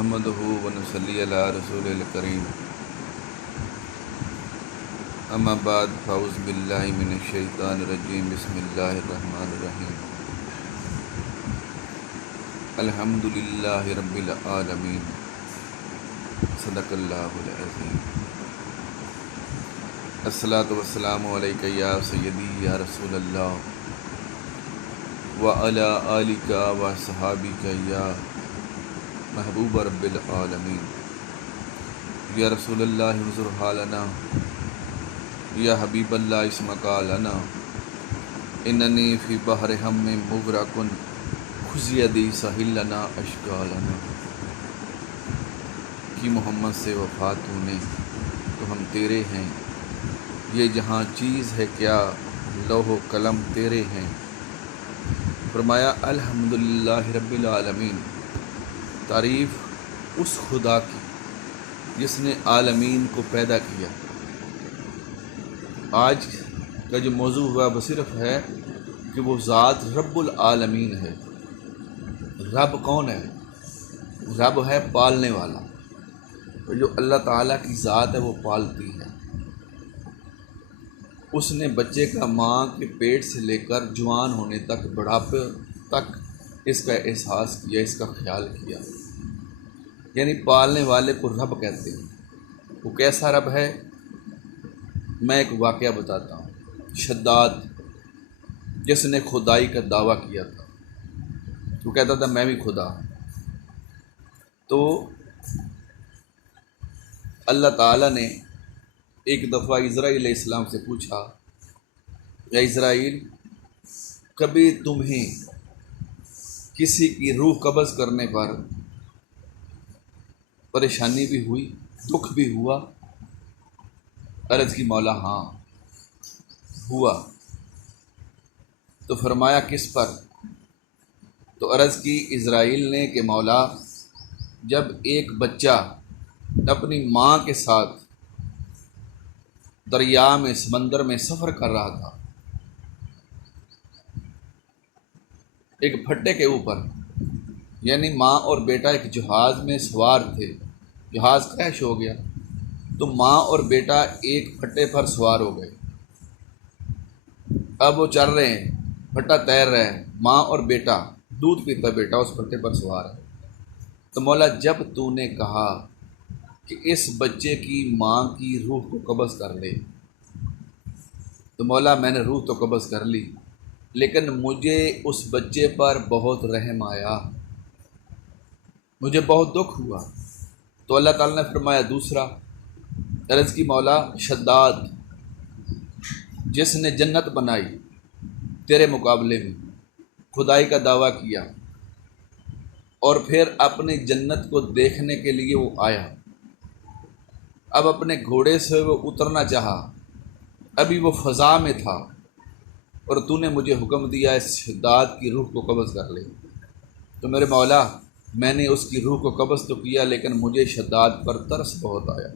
نحمدہ ونصلی علی رسول الکریم اما بعد فاعوذ باللہ من الشیطان الرجیم بسم اللہ الرحمن الرحیم الحمدللہ رب العالمین صدق اللہ العظیم الصلاۃ والسلام علیکہ یا سیدی یا رسول اللہ وعلی آلک وصحابک یا محبوب رب العالمین یا رسول اللہ انظر حالنا یا حبیب اللہ اسمک لنا اننی فی بحر ہم مغرق خذ یدی سہل لنا اشکالنا کہ محمد سے وفا تو نے تو ہم تیرے ہیں، یہ جہاں چیز ہے کیا لوح و قلم تیرے ہیں۔ فرمایا الحمدللہ رب العالمین، تعریف اس خدا کی جس نے عالمین کو پیدا کیا۔ آج کا جو موضوع ہوا وہ صرف ہے کہ وہ ذات رب العالمین ہے۔ رب کون ہے؟ رب ہے پالنے والا، اور جو اللہ تعالیٰ کی ذات ہے وہ پالتی ہے۔ اس نے بچے کا ماں کے پیٹ سے لے کر جوان ہونے تک، بڑھاپے تک اس کا احساس کیا، اس کا خیال کیا، یعنی پالنے والے کو رب کہتے ہیں۔ وہ کیسا رب ہے؟ میں ایک واقعہ بتاتا ہوں۔ شداد جس نے خدائی کا دعویٰ کیا تھا، وہ کہتا تھا میں بھی خدا ہوں۔ تو اللہ تعالیٰ نے ایک دفعہ اسرائیل علیہ السلام سے پوچھا، یا اسرائیل، کبھی تمہیں کسی کی روح قبض کرنے پر پریشانی بھی ہوئی، دکھ بھی ہوا؟ عرض کی مولا ہاں ہوا۔ تو فرمایا کس پر؟ تو عرض کی اسرائیل نے کہ مولا، جب ایک بچہ اپنی ماں کے ساتھ دریا میں، سمندر میں سفر کر رہا تھا، ایک پھٹے کے اوپر، یعنی ماں اور بیٹا ایک جہاز میں سوار تھے، جہاز کریش ہو گیا تو ماں اور بیٹا ایک پھٹے پر سوار ہو گئے۔ اب وہ چل رہے ہیں، پھٹا تیر رہا ہے، ماں اور بیٹا، دودھ پیتا بیٹا اس پھٹے پر سوار ہے۔ تو مولا جب تو نے کہا کہ اس بچے کی ماں کی روح کو قبض کر لے، تو مولا میں نے روح تو قبض کر لی، لیکن مجھے اس بچے پر بہت رحم آیا، مجھے بہت دکھ ہوا۔ تو اللہ تعالیٰ نے فرمایا دوسرا؟ عرض کی مولا، شداد جس نے جنت بنائی تیرے مقابلے میں، خدائی کا دعویٰ کیا، اور پھر اپنی جنت کو دیکھنے کے لیے وہ آیا، اب اپنے گھوڑے سے وہ اترنا چاہا، ابھی وہ فضا میں تھا، اور تو نے مجھے حکم دیا اس شداد کی روح کو قبض کر لے۔ تو میرے مولا، میں نے اس کی روح کو قبض تو کیا، لیکن مجھے شداد پر ترس بہت آیا۔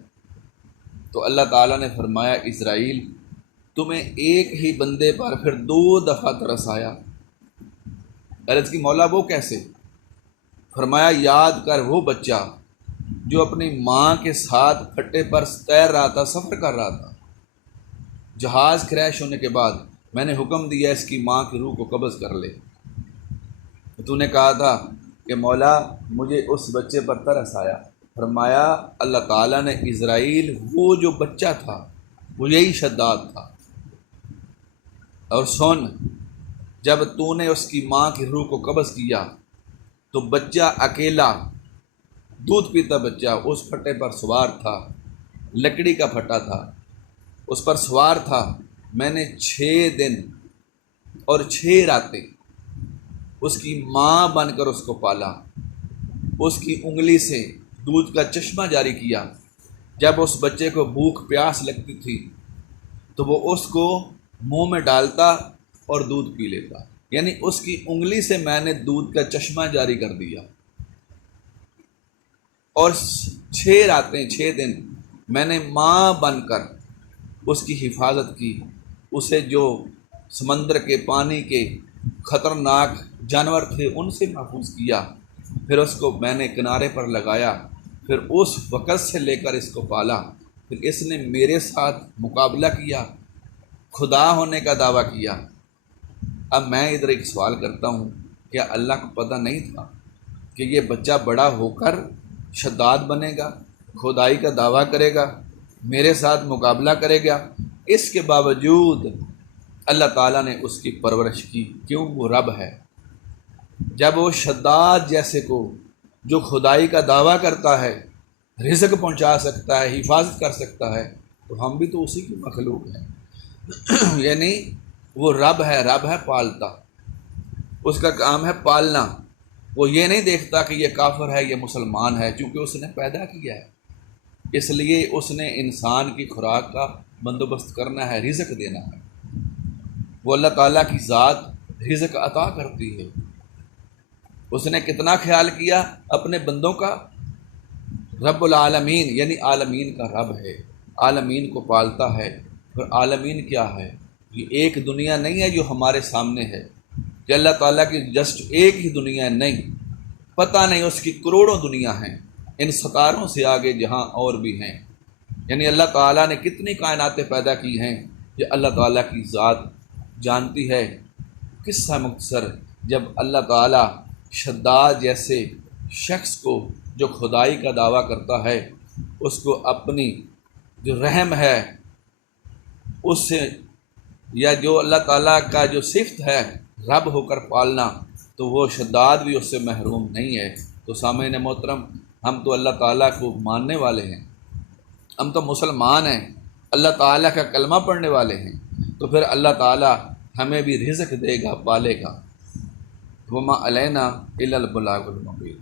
تو اللہ تعالیٰ نے فرمایا اسرائیل، تمہیں ایک ہی بندے پر پھر 2 دفعہ ترس آیا۔ عرض کی مولا وہ کیسے؟ فرمایا یاد کر وہ بچہ جو اپنی ماں کے ساتھ پھٹے پر تیر رہا تھا، سفر کر رہا تھا، جہاز کریش ہونے کے بعد میں نے حکم دیا اس کی ماں کی روح کو قبض کر لے۔ تو نے کہا تھا کہ مولا مجھے اس بچے پر ترس آیا۔ فرمایا اللہ تعالیٰ نے اسرائیل، وہ جو بچہ تھا وہ یہی شداد تھا، اور سن، جب تو نے اس کی ماں کی روح کو قبض کیا تو بچہ اکیلا، دودھ پیتا بچہ اس پھٹے پر سوار تھا، لکڑی کا پھٹا تھا، اس پر سوار تھا۔ میں نے 6 دن اور 6 راتیں اس کی ماں بن کر اس کو پالا، اس کی انگلی سے دودھ کا چشمہ جاری کیا۔ جب اس بچے کو بھوک پیاس لگتی تھی تو وہ اس کو منہ میں ڈالتا اور دودھ پی لیتا، یعنی اس کی انگلی سے میں نے دودھ کا چشمہ جاری کر دیا۔ اور 6 راتیں 6 دن میں نے ماں بن کر اس کی حفاظت کی، اسے جو سمندر کے پانی کے خطرناک جانور تھے ان سے محفوظ کیا، پھر اس کو میں نے کنارے پر لگایا، پھر اس وقت سے لے کر اس کو پالا، پھر اس نے میرے ساتھ مقابلہ کیا، خدا ہونے کا دعویٰ کیا۔ اب میں ادھر ایک سوال کرتا ہوں، کیا اللہ کو پتہ نہیں تھا کہ یہ بچہ بڑا ہو کر شداد بنے گا، خدائی کا دعویٰ کرے گا، میرے ساتھ مقابلہ کرے گا؟ اس کے باوجود اللہ تعالیٰ نے اس کی پرورش کی، کیوں؟ وہ رب ہے۔ جب وہ شداد جیسے کو جو خدائی کا دعویٰ کرتا ہے رزق پہنچا سکتا ہے، حفاظت کر سکتا ہے، تو ہم بھی تو اسی کی مخلوق ہیں۔ یعنی وہ رب ہے پالتا، اس کا کام ہے پالنا۔ وہ یہ نہیں دیکھتا کہ یہ کافر ہے یہ مسلمان ہے، چونکہ اس نے پیدا کیا ہے، اس لیے اس نے انسان کی خوراک کا بندوبست کرنا ہے، رزق دینا ہے۔ وہ اللہ تعالیٰ کی ذات رزق عطا کرتی ہے۔ اس نے کتنا خیال کیا اپنے بندوں کا؟ رب العالمین یعنی عالمین کا رب ہے، عالمین کو پالتا ہے۔ پھر عالمین کیا ہے؟ یہ ایک دنیا نہیں ہے جو ہمارے سامنے ہے، کہ اللہ تعالیٰ کی جسٹ ایک ہی دنیا نہیں، پتہ نہیں اس کی کروڑوں دنیا ہیں، ان ستاروں سے آگے جہاں اور بھی ہیں۔ یعنی اللہ تعالیٰ نے کتنی کائناتیں پیدا کی ہیں یہ اللہ تعالیٰ کی ذات جانتی ہے۔ قصہ مختصر، جب اللہ تعالیٰ شداد جیسے شخص کو جو خدائی کا دعویٰ کرتا ہے اس کو اپنی جو رحم ہے اس سے، یا جو اللہ تعالیٰ کا جو صفت ہے رب ہو کر پالنا، تو وہ شداد بھی اس سے محروم نہیں ہے۔ تو سامعین محترم، ہم تو اللہ تعالیٰ کو ماننے والے ہیں، ہم تو مسلمان ہیں، اللہ تعالیٰ کا کلمہ پڑھنے والے ہیں، تو پھر اللہ تعالیٰ ہمیں بھی رزق دے گا، پالے گا۔ وما علینا الا البلاغ المبین۔